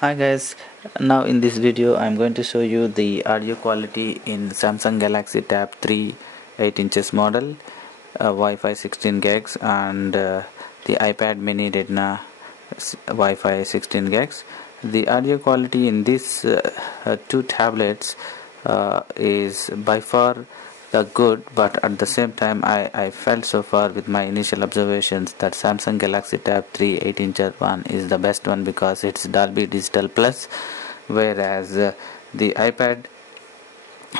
Hi guys, now in this video I'm going to show you the audio quality in Samsung Galaxy Tab 3 8 inches model, Wi-Fi 16 gigs and the iPad Mini Retina Wi-Fi 16 gigs. The audio quality in these two tablets is by far good, but at the same time I felt so far with my initial observations that Samsung Galaxy Tab 3 8 inch one is the best one because it's Dolby Digital Plus, whereas the iPad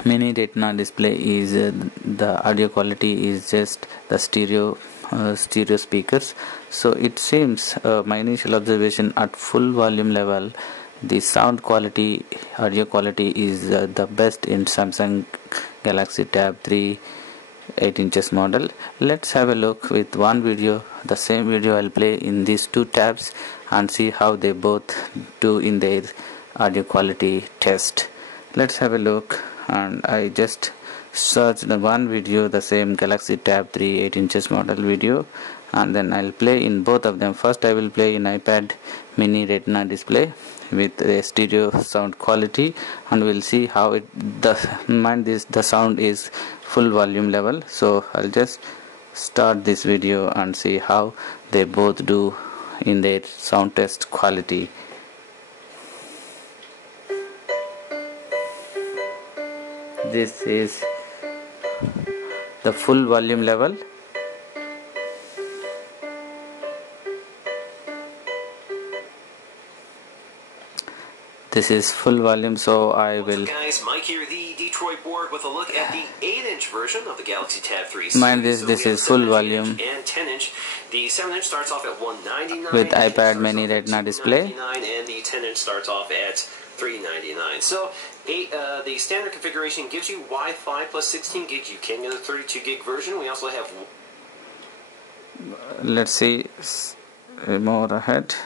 Mini Retina display is the audio quality is just the stereo speakers. So it seems my initial observation at full volume level, the sound quality, audio quality is the best in Samsung Galaxy Tab 3 8 inches model. Let's have a look with one video. The same video I'll play in these two tabs and see how they both do in their audio quality test. Let's have a look, and I just searched the one video, the same Galaxy Tab 3 8 inches model video, and then I'll play in both of them. First I will play in iPad Mini Retina display with a stereo sound quality, and we'll see how the sound is full volume level. So I'll just start this video and see how they both do in their sound test quality. This is the full volume level. This is full volume, so I will. What's up, guys? Mike here, the Detroit board, with a look at the 8-inch version of the Galaxy Tab 3 series. Mind this is full volume and 10-inch. The 7-inch starts off at $199 with iPad Mini Retina display, and the 10-inch starts off at $399. So the standard configuration gives you Wi-Fi plus 16 gigs. You can get a 32 gig version. We also have. Let's see more ahead.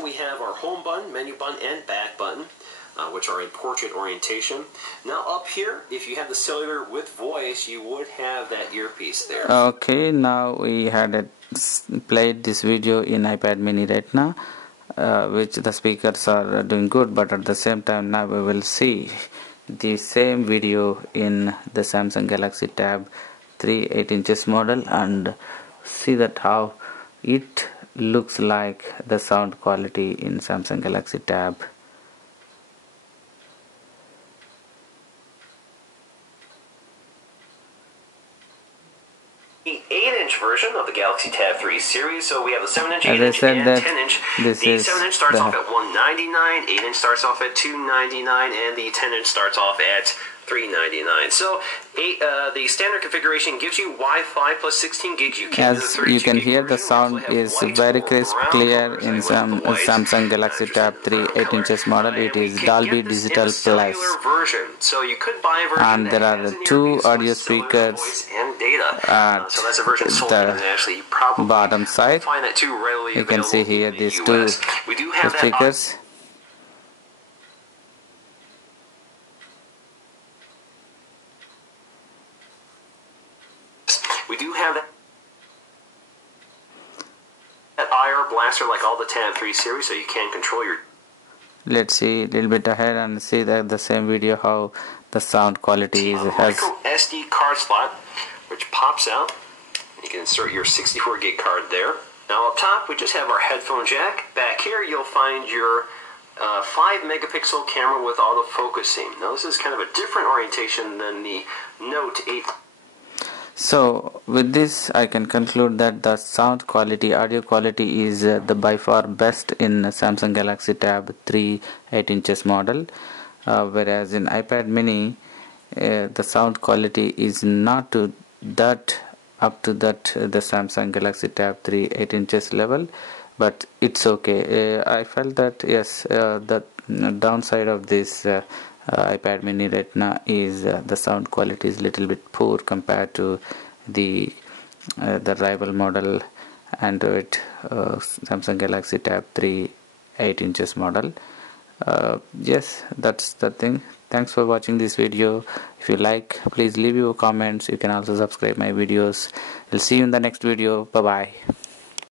We have our home button, menu button, and back button, which are in portrait orientation. Now up here, if you have the cellular with voice, you would have that earpiece there. Okay, now we had played this video in iPad Mini Retina, which the speakers are doing good, but at the same time now we will see the same video in the Samsung Galaxy Tab 3 8 inches model and see that how it looks like the sound quality in Samsung Galaxy Tab. The 8-inch version of the Galaxy Tab 3 series. So we have the 7-inch, As I 8-inch, said, and that 10-inch. this the is 7-inch starts off at $199, 8-inch starts off at $299, and the 10-inch starts off at $399. So the standard configuration gives you Wi-Fi plus 16 gigs. You can As you can hear, the sound is very crisp, clear in Samsung Galaxy Tab 3 8 inches model. It is Dolby Digital Plus, so you could buy a version, and there are two audio speakers at so that's a version sold internationally. You the bottom side. find that too readily. You can see here these the two we do have speakers. We do have that IR blaster like all the Tab 3 series, so you can control your. Let's see a little bit ahead and see that the same video how the sound quality is. Micro SD card slot, which pops out. You can insert your 64 gig card there. Now up top, we just have our headphone jack. Back here, you'll find your 5 megapixel camera with autofocusing. Now this is kind of a different orientation than the Note 8. So with this I can conclude that the sound quality, audio quality is the by far best in Samsung Galaxy Tab 3 8 inches model, whereas in iPad Mini the sound quality is not to that up to that the Samsung Galaxy Tab 3 8 inches level, but it's okay. I felt that yes, the downside of this iPad Mini Retina is the sound quality is little bit poor compared to the rival model Android Samsung Galaxy Tab 3 8 inches model. Yes, that's the thing. Thanks for watching this video. If you like, please leave your comments. You can also subscribe my videos. I'll see you in the next video. Bye bye.